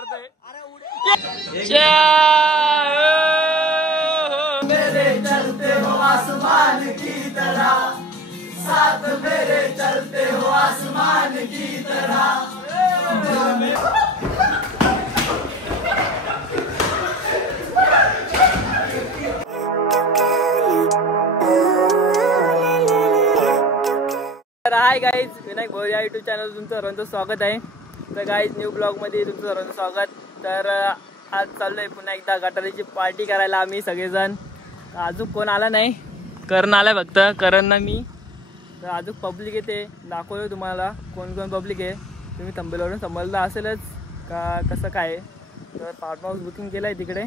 मारतोय. मेरे चलते हो आसमान की तरह, साथ मेरे चलते हो आसमान की तरह. तर हाय गाईज, विनायक भोयर या यूट्यूब चॅनल तुमचं सर्वांचं स्वागत आहे. तर गाईज न्यू ब्लॉगमध्ये तुमचं सर्वांचं स्वागत. तर आज चाललोय पुन्हा एकदा गटारीची पार्टी करायला आम्ही सगळेजण. अजून कोण आला नाही, करण आलाय फक्त, करण ना मी. तर अजून पब्लिक येते, दाखवतो तुम्हाला कोण कोण पब्लिक आहे. तुम्ही थंबनेलवरून समजलं असेलच का कसं काय. तर फार्म हाऊस बुकिंग केलं आहे तिकडे,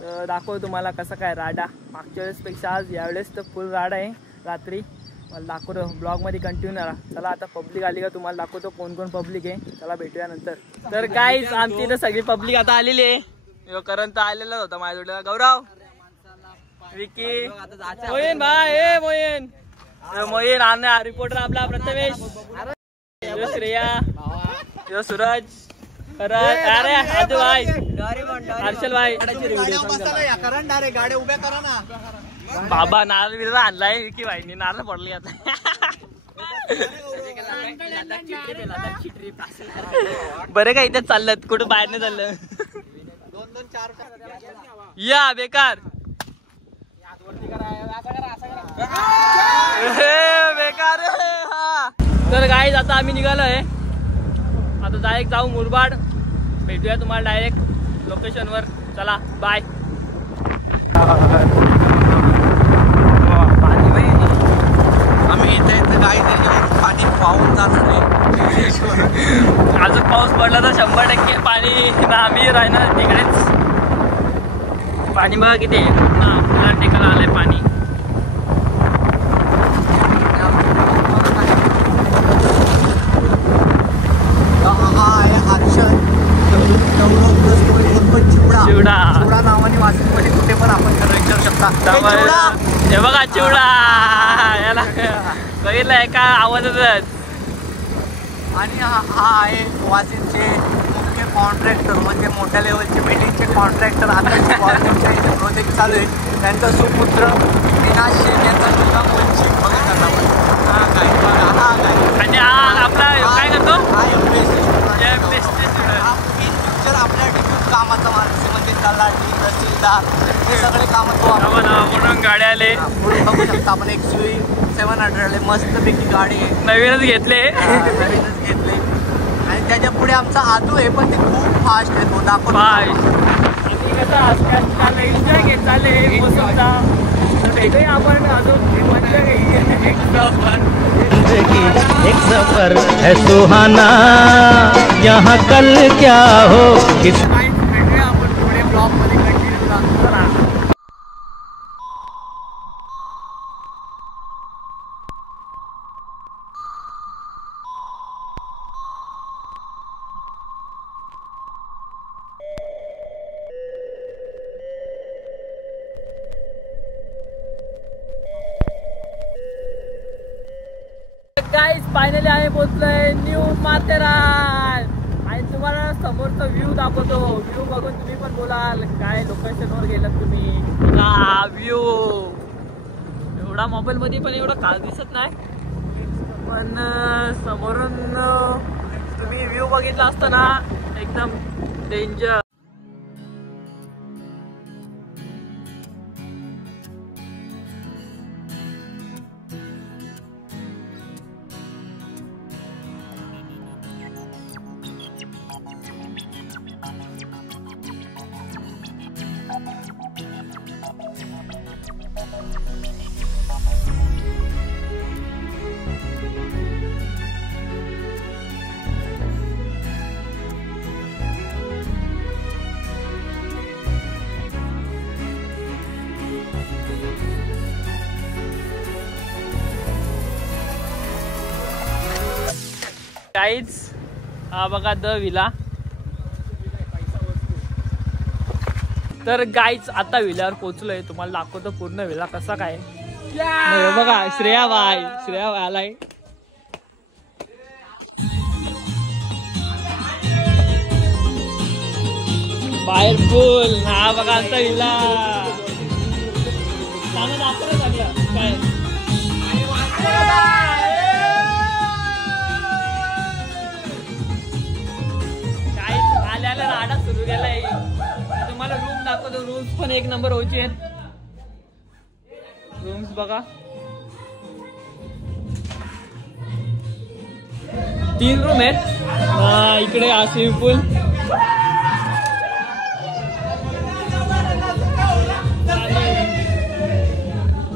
तर दाखवतो तुम्हाला कसं काय राडा. मागच्या वेळेसपेक्षा आज यावेळेस तर फुल राडा आहे. रात्री मला दाखवतो ब्लॉगमध्ये कंटिन्यू राहा. चला आता पब्लिक आली का तुम्हाला दाखवतो कोण कोण पब्लिक आहे. चला भेटूया नंतर. तर गाईज आमची इथं सगळी पब्लिक आता आलेली आहे. करण तर आलेला होता माझ्या जोडीला, गौरव, विकी, मोहीन भाई, हे मोहीन, मोहीन आणि रिपोर्टर आपला प्रथमेश, श्रेया, सूरज, अरे आजू भाई, हर्षल भाई. बाबा नारळ बिरला आणलाय विकी भाईनी, नारळ पडली आता. बरे का इथे चाललं, कुठं बाहेर नाही चाललं. या बेकार बेकार. तर गाईज आता आम्ही निघालोय, आता डायरेक्ट जाऊ मुरबाड. भेटूया तुम्हाला डायरेक्ट लोकेशनवर. चला बाय. आम्ही इथे काही पाणी पाहून जाणार आहे. अजून पाऊस पडला तर 100% पाणी आम्ही राहणार तिकडेच. पाणी बघा किती आपल्याला टेकायला आलंय पाणी. चिवडा नावाने वाचण्यामध्ये कुठे पण आपण विचारू शकता. हे बघा चिवडा, याला बघितलंय का आवाजातच. आणि हा आहे वाशिमचे मुख्य कॉन्ट्रॅक्टर, म्हणजे मोठ्या लेवलचे बिल्डिंगचे कॉन्ट्रॅक्टर. आता इथे प्रोजेक्ट चालू आहे. त्यांचा सुपुत्र विनाश शेन यांचा मुलगा वंचित. बघा आणि हा आपला काय करतो, इन फ्युचर आपल्या डिफ्यूज कामाचा माणूस म्हणजे तलाठी, तहसीलदार, हे सगळे कामं तो म्हणून गाड्या आले. बघू शकता आपण. XUV 700 मस्तपैकी गाडी आहे, नवीनच घेतले. आणि त्याच्या पुढे आमचा आदू आहे, पण ते खूप फास्ट आहे. तो दाखवतो एन्जॉय घेत चालले मोसमचा. भेटूया आपण अजून एक सफर है सुहाना, यहाँ कल क्या हो. भेटूया आपण पुढे ब्लॉग मध्ये कंटिन्यू करा. गाईज फायनली आम्ही पोहोचलोय न्यू माथेरान. आणि तुम्हाला समोरचा व्ह्यू दाखवतो. व्ह्यू बघून तुम्ही पण बोलाल काय लोकेशनवर गेलात तुम्ही. हा व्ह्यू एवढा मोबाईल मध्ये पण एवढं खास दिसत नाही, पण समोरून तुम्ही व्ह्यू बघितला असताना एकदम डेंजर. गाईज हा बघा द विला. तर गाईज आता विल्यावर पोहोचलोय. तुम्हाला दाखवतो पूर्ण विला कसा काय. बघा श्रेया बाय आलाय. बाहेर पूल हा बघा आमचा विला दाखवलं चांगलं काय आल्याला राडा सुरू केलाय. तुम्हाला रूम दाखवतो. रूम्स पण एक नंबर होचे आहेत. रूम्स बघा 3 रूम आहेत. इकडे हा स्विमिंग पूल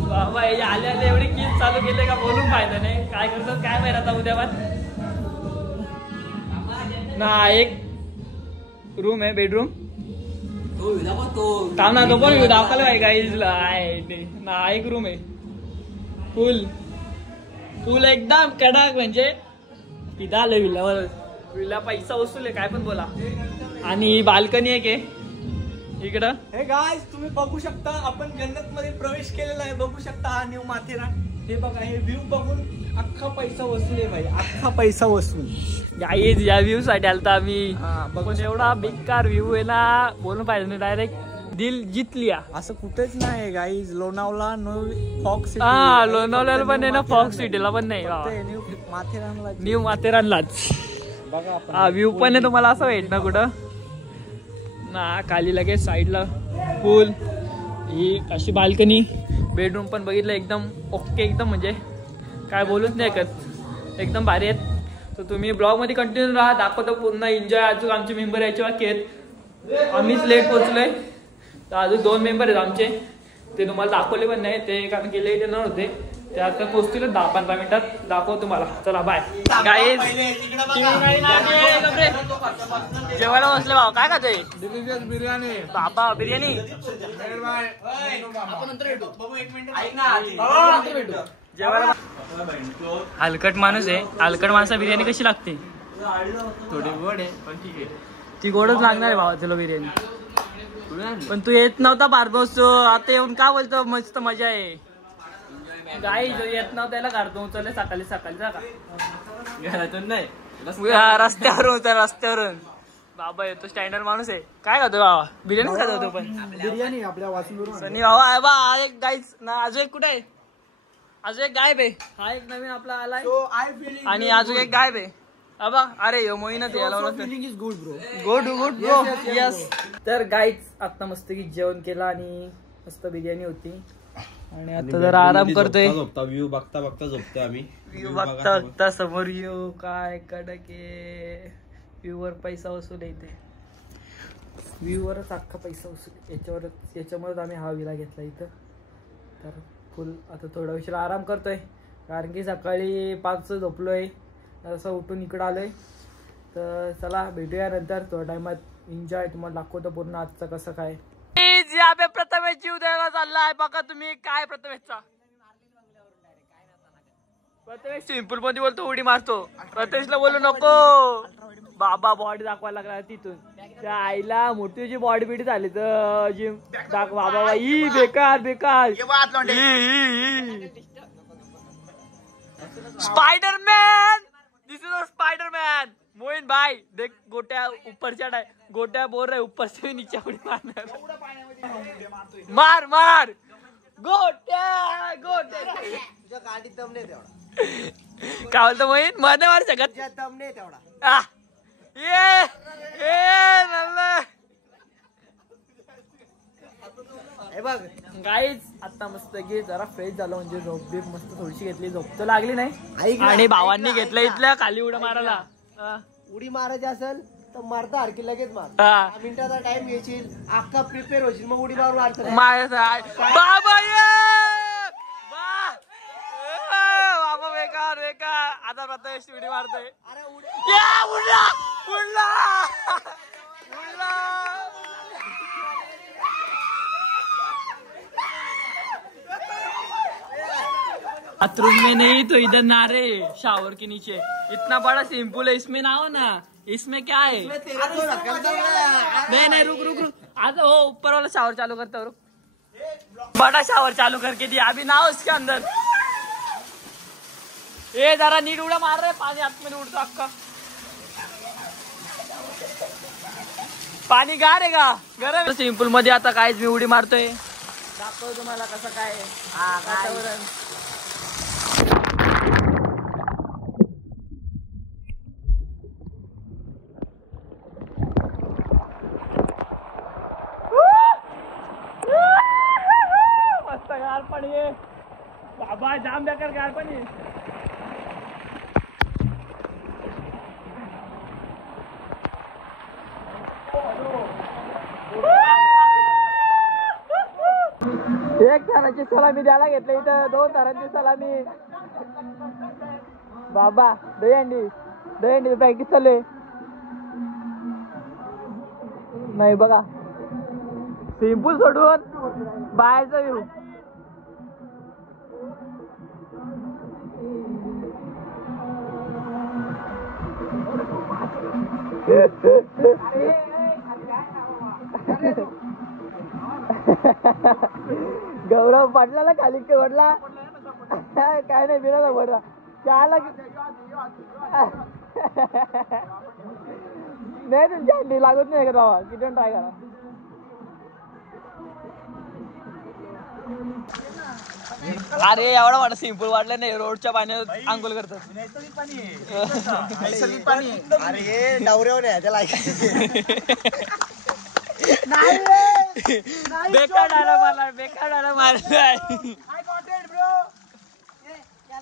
बाबा आल्या एवढे किल चालू केले का बोलून फायदा नाही. काय करतात काय माहिती आता उद्या पण ना. एक रूम आहे बेडरूम थांब ना तो पण दाखवलं आहे गाईजला ना. एक रूम आहे पूल पूल एकदम कडक म्हणजे पिदा आलं विल्यावर विला पैसा वसूल आहे काय पण बोला. आणि बाल्कनी एक आहे इकडं. हे गाइस तुम्ही बघू शकता आपण जन्नत मध्ये प्रवेश केलेला आहे. बघू शकता हा न्यू माथेरान. हे बघा हे व्ह्यू बघून अख्खा पैसा वसूल आहे भाई. अख्खा पैसा वसूल गाईज या व्ह्यू साठी आलता आम्ही. पण एवढा बेकार व्ह्यू आहे ना बोलून पाहिजे नाही. डायरेक्ट दिल जीत लिया. असं कुठेच नाही गाईज. Lonavala fox city. हा लोणावळ्याला पण आहे ना फॉक्स सिटीला पण नाही. माथेरानला न्यू माथेरानलाच बघा हा व्ह्यू पण आहे तुम्हाला असं वाईट ना कुठं ना. खाली लगेच साईडला पूल ही अशी बाल्कनी. बेडरूम पण बघितलं एकदम ओके एकदम म्हणजे काय बोलूच नाही ऐकत एकदम भारी आहेत. तर तुम्ही ब्लॉग मध्ये कंटिन्यू राहा दाखवतो पूर्ण एन्जॉय. अजून आमचे मेंबर याचे बाकी आहेत. आम्हीच लेट पोहोचलोय तर अजून 2 मेंबर आहेत आमचे. ते तुम्हाला दाखवले पण नाही ते कारण की लेट येणार होते. ते आता पोहोचतील 10-15 मिनिटात दाखव तुम्हाला. चला बाय गाईज. जेवायला बसले भाऊ काय खातोय. बिर्याणी बाबा बिर्याणी जेवायला. हलकट माणूस आहे. हलकट माणसा बिर्याणी कशी लागते. थोडी गोड आहे पण ठीक आहे. ती गोडच लागणार आहे भावा तुला बिर्याणी. पण तू येत नव्हता बारबोसतो आता येऊन का बोलतो मस्त मजा आहे. गाई जो येत नव्हता त्याला काढतो उचलले सकाळी सकाळी जा का घरातून नाही रस्त्यावरून उचल रस्त्यावरून. बाबा येतो स्टँडर्ड माणूस आहे. काय खातो बाबा बिर्याणीच खात होतो. पण बिर्याणी आपल्या वाचून सनी बाबा आहे बा. एक गाईच ना अजून एक कुठे आहे. अजून एक गायब आहे. हा एक नवीन आपला आलाय आणि अजून एक गायब आहे. अबा अरे यो मोहीनच याला good bro. Good good bro yes. तर गाईच आता मस्त की जेवण केलं आणि मस्त बिर्याणी होती आणि आता जरा आराम करतोय. व्ह्यू बघता बघता झोपतोय आम्ही. व्ह्यू बघता बघता समोर येऊ काय कडक आहे. व्ह्यू वर पैसा वसूल येते. व्ह्यू वरच अख्खा पैसा वसूल. याच्यामुळेच आम्ही हा विला घेतला इथं. तर फुल आता थोडा उशीर आराम करतोय कारण की सकाळी 5 झोपलोय. असं उठून इकडं आलोय. तर चला भेटूया नंतर थोड्या टायमात. एन्जॉय तुम्हाला दाखवतो पूर्ण आजचं कसं काय. प्रथमेश जीव द्यायला चाललाय बघा तुम्ही काय. प्रथमेशचा प्रथमेश स्विमिंग पूल मध्ये बोलतो उडी मारतो. प्रथमेशला बोलू नको बाबा बॉडी दाखवायला लागला तिथून. त्या आईला मोठी तुझी बॉडी बिडी झाली तर जिम दाखव बाबा. ही बेकार बेकार Spiderman. This is a Spiderman. Moin भाई देख गोट्या ऊपर चढ़ा है. गोट्या बोल रहे ऊपर से भी नीचे उड़ी मारना. मार मार गोट्या गोट्या. गाडी दम नाही तेवढा. काय बोलतो मोइन मध्ये मार शकत दम नाही तेवढा. हे बघ गाईज आता मस्त की जरा फ्रेश झालं म्हणजे झोप बीप मस्त थोडीशी घेतली. झोप तर लागली नाही आणि भावांनी घेतलं इथल्या खाली उड्या मारायला. उडी मारायची असेल तर मारता हरकी लगेच मार. 10 मिनिटाचा टाइम घेशील अख्खा प्रिपेअर होशील मग उडी मारून बाबा बाबा बेकार बेकार. आता प्रथमेश उडी मारतोय. उडला उडला उडला. बाथरूम में नहीं तो इधर ना रे शावर के नीचे. इतना बड़ा स्विमिंग पूल है इसमें ना हो ना. इसमें क्या है. नहीं नहीं रुक रुक रुक. आज वो ऊपर वाला शावर चालू करता हूँ. रुक बड़ा शावर चालू करके दिया अभी ना उसके अंदर. ये जरा नीट उड़ा मार रहे पानी हाथ में उड़ता अक्का. पाणी गार आहे का गरम? स्विमिंग पूल मध्ये आता काहीच मी उडी मारतोय, दाखव तुम्हाला कसं काय वातावरण. मस्त गार पाणी आहे बाबा, जाम बेकार गार पाणी. एक थराची सलामी द्यायला घेतलं इथं, 2 थरांची सलामी बाबा. दहीहंडी प्रॅक्टिस चालू आहे. नाही बघा, स्विमिंग पूल सोडून बाहेरचा व्ह्यू. गौरव पडला ना खाली, पडला काय नाही बिना पडला त्याला. नाही तुमच्या हंडी लागत नाही का बाबा, किती ट्राय करा. अरे एवढा वाटत सिंपल वाटलं नाही, रोडच्या पाण्यात आंघोळ करतात. अरे डावऱ्यावर आहे त्याला. बेकार डायलॉग मारलाय.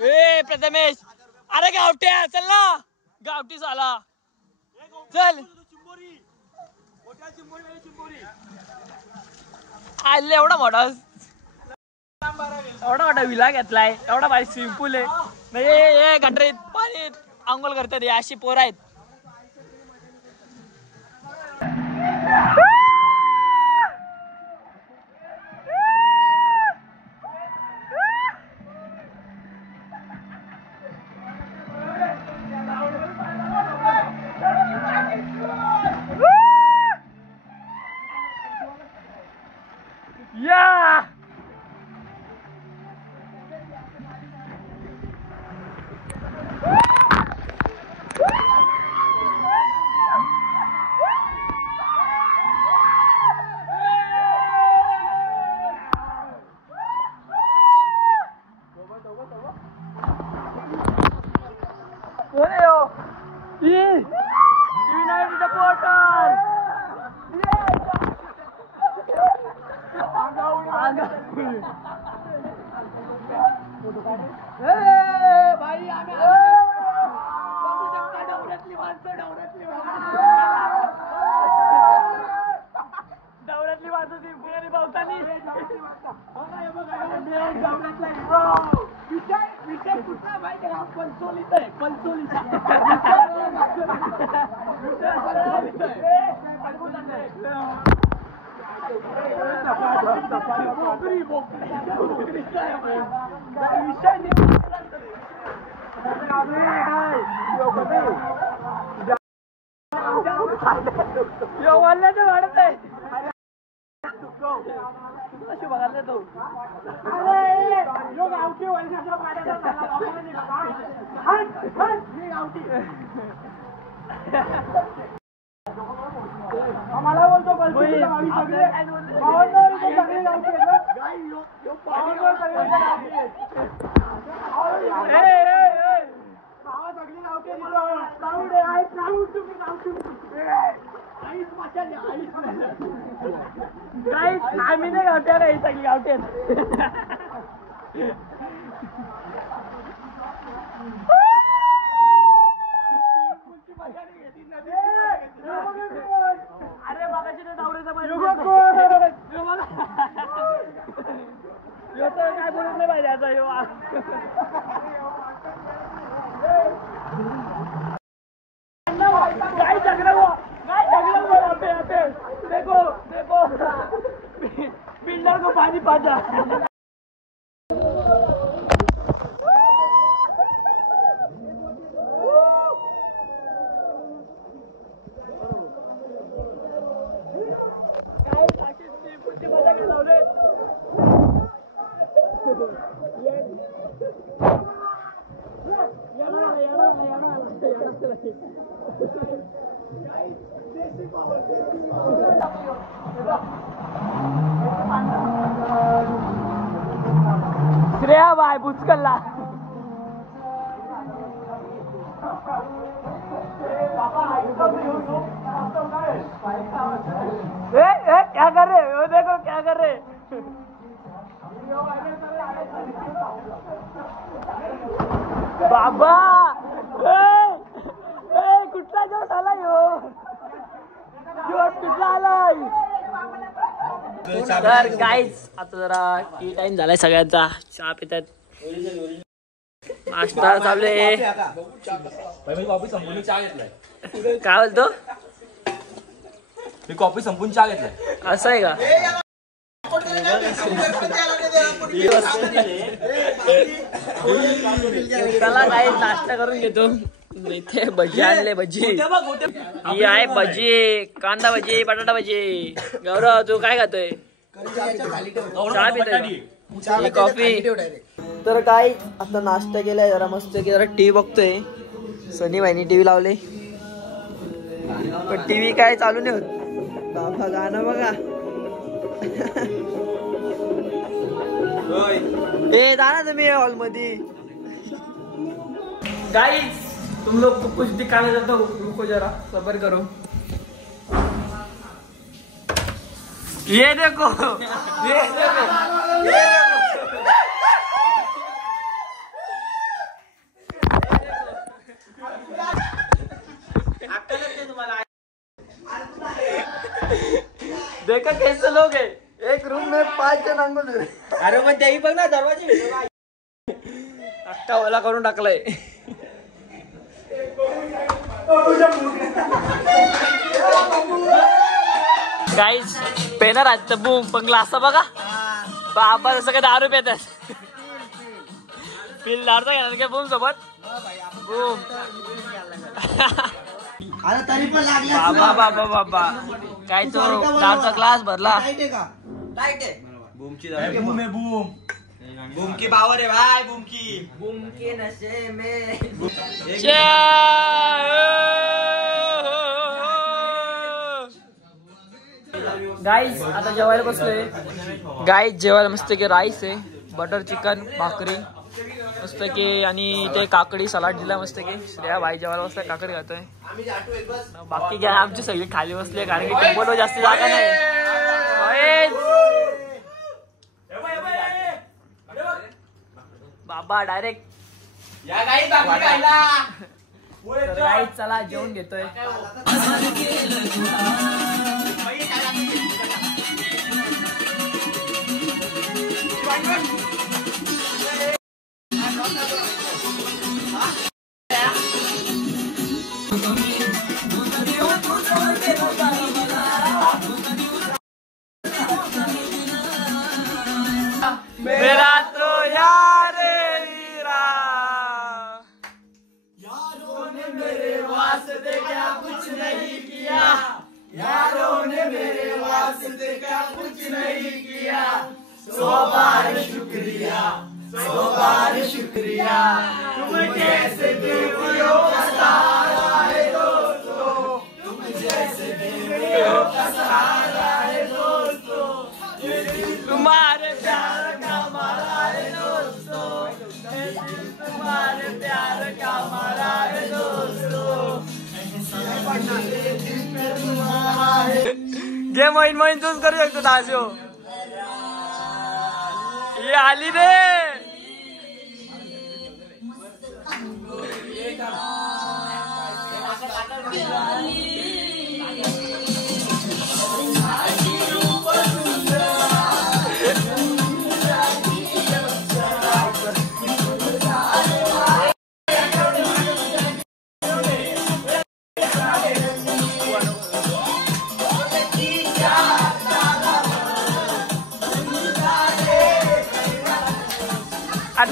ए प्रथमेश, अरे गावट्या चल ना, गावठी झाला चल. आले एवढा मोठा विला घेतलाय, एवढा भारी स्विमिंग पूल आहे. नाही गटरीत पाणी आंघोळ करतात अशी पोरं आहेत. या दौऱ्यातली माणसं पुण्याने पावसानी विषय कुठला माहिती का? पंचोलीचा आहे, पंचोलीचा. वाढण्याचं वाढत आहे. कशी बघायला तो गावठी आम्हाला बोलतो आम्ही नाही गावठ्या नाही सगळी गावठ्यात. अरे बाबाची दावडीचा काय बोलत नाही पाहिजे आता काय झगड़ा हुआ, देखो देखो बिल्डर को पानी पाजा. श्रेया बाय बुचकल्ला क्या कर रहे हो? देखो क्या कर रहे बाबा कुठला जोश आलाय हो जोश कुठला आलाय तर गाईज आता जरा टी टाइम झालाय सगळ्यांचा चहा पितात नाश्ता चालू आहे काय बोलतो मी कॉफी संपून चहा घेतलाय असं आहे का चला काय नाश्ता करून घेतो इथे भजी आणले भजी ही आहे भजी कांदा भजी बटाटा भजी गौरव तू काय खातोय चहा पितोय कॉफी तर काय आता नाश्ता केलाय जरा मस्त की जरा टीव्ही बघतोय सनी भाईनी टीव्ही लावले पण टीव्ही काय चालू नाही होत बाबा गाणं बघा ए जा ना तुम्ही हॉल मध्ये गाइस तुम लोग को कुछ दिखाने देता हूँ रुको जरा सबर करो ये देखो ये देखो ये देखा कैसे लोग है एक रूम में 5 जण अंगुल अरे मग त्याही बघ ना दरवाजे अक्का ओला करून टाकलाय गाईज पेनर आहेत बूम पण ग्लास बघा बाबा जसं काय दारू पेतात पिल दारचा घेणार का बूम सोबत बूम बाबा बाबा बाबा काय तो दारूचा ग्लास भरला बूम की पावर है भाई बूम की नशे में गाईज आता जेवायला बसलोय गाईज जेवायला मस्त की राईस आहे बटर चिकन भाकरी मस्त की आणि ते काकडी सलाड दिला मस्त की श्रेया भाई जेवायला बसला काकडी खातोय बाकी काय आमची सगळी खाली बसली कारण की टेबलवर जास्त जागा नाही बाबा डायरेक्ट या गाई बाबा खायला गाईज चला जेवून घेतोय मेरा तो यार हीरा यारों ने मेरे वास्ते क्या कुछ नहीं किया यारों ने मेरे वास्ते क्या कुछ नहीं किया 100 बार शुक्रिया 100 बार शुक्रिया तुम जैसे देवियों का सहारा है दोस्तों तुम जैसे देवियों का सहारा है दोस्तों तुम्हारे प्यार का मारा है दोस्तों तुम्हारे प्यार का मारा है दोस्तों गे मोइन मोइन तूच करू शकतो दासो ये आली रे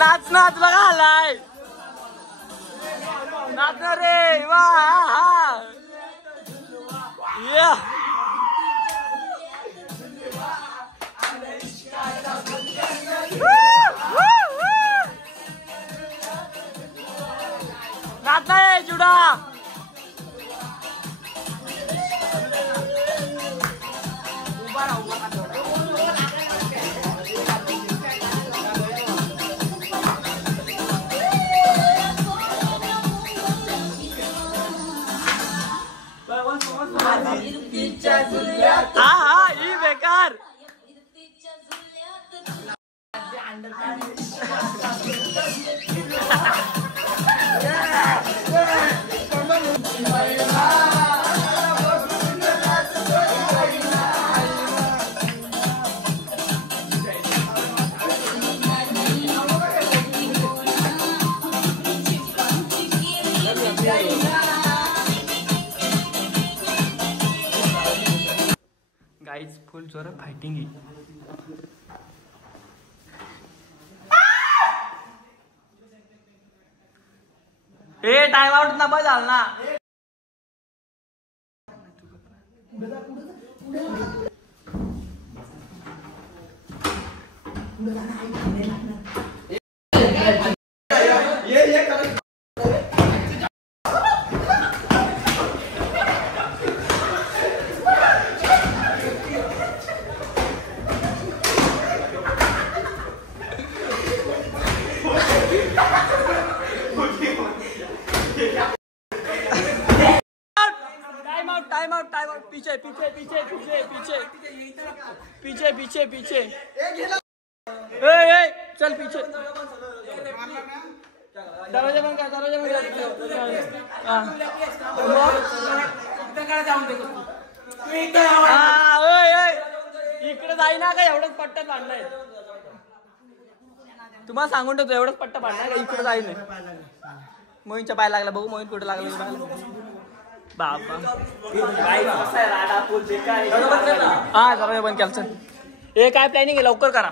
नाच नाच बघा आलाय नाच रे वा सुधा हा ही बेकार गाइस फुल जोरात फायटिंग आहे. ए टाइम आउट ना बस झालं ना. टाइम आउट पीछे पीछे पीछे पीछे पीछे पीछे पीछे पीछे चल पीछे दरवाजा बंद कर इकडे जाई ना का एवढंच पट्टा पाडलाय तुम्हाला सांगून ठेवतो एवढंच पट्टा पाडलाय का इकडे जाई नाही. मोहिनच्या पाय लागला बघू मोहिन कुठे लागला बापा हा दरवाजा बंद केला. चल हे काय प्लॅनिंग आहे लवकर करा.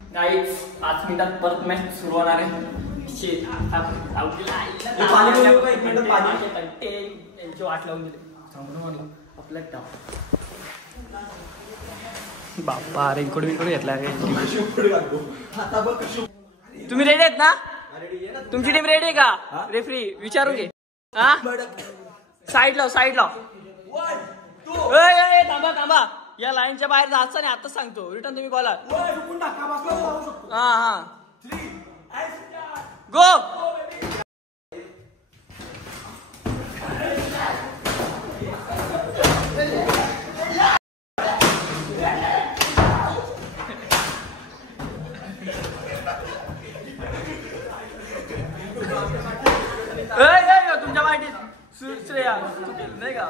गाईज 5 मिनिटात परत मॅच सुरू होणार आहे. वाट लावून दिले आपल्या बाप्पा रेनकोट बिनकोट घेतला. तुम्ही रेडी आहेत ना? तुमची टीम रेडी आहे का? रेफरी विचारून घे. हा साईड लाव थांबा या लाईनच्या बाहेर जायचं नाही आता सांगतो. रिटर्न तुम्ही बोला. हा गो. तुमच्या वाटीत श्रेया नाही का?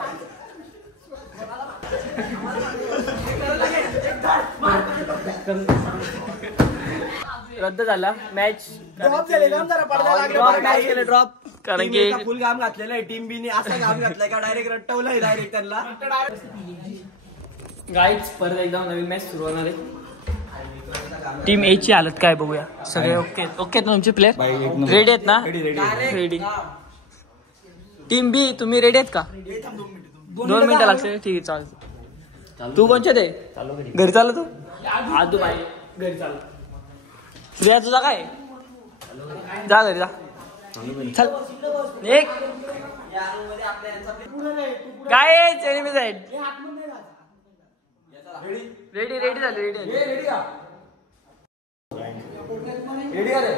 रद्द झाला मॅच. ड्रॉप कारण की फुल घाम घातलेलं आहे. टीम बीने असा घाम घातलाय का डायरेक्ट रट्टवलंय डायरेक्ट त्यांना. गाईज परत एकदा नवीन मॅच सुरू होणार आहे. टीम ए ची हालत काय बघूया. सगळे ओके तुमचे प्लेयर रेडी आहेत ना? रेडी. टीम बी तुम्ही रेडी आहेत का? 2 मिनिटं लागते. ठीक आहे चालतं. तू कोणच्या ते घरी चालला तू? आदू बाई घरी चालला. श्रेया तुझा काय? जा घरी जा. चल एक काय एनिमी साईड. रेडी झाले. रेडी अरे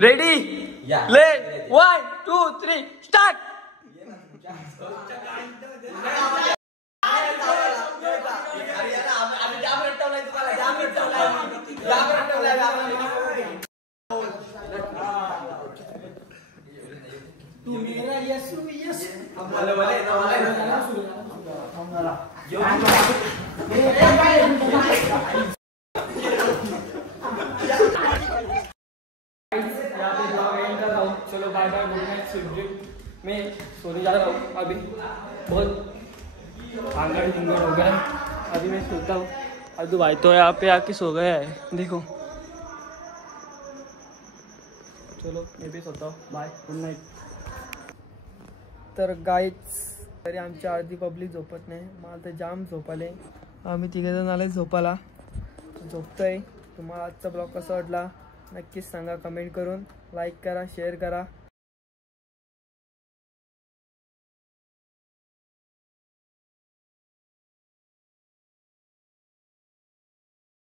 रेडी ले 1 2 3 स्टार्ट. चलो बाय बाय गुड नाइट. मैं सोने जा रहा हूँ अभी. बहुत आंगड़ हो गया. अभी मैं सोता हूँ. अदू भाई तो यहाँ पे आके सो गया है देखो. चलो मैं भी सोता हूँ. Bye good night. तर गाईज तरी आमची अर्धी पब्लिक झोपत नाही. मला तर जाम झोपाले. आम्ही तिघेजण आले झोपाला, झोपतोय. तुम्हाला आजचा ब्लॉग कसा वाटला नक्कीच सांगा कमेंट करून. लाईक करा, शेअर करा.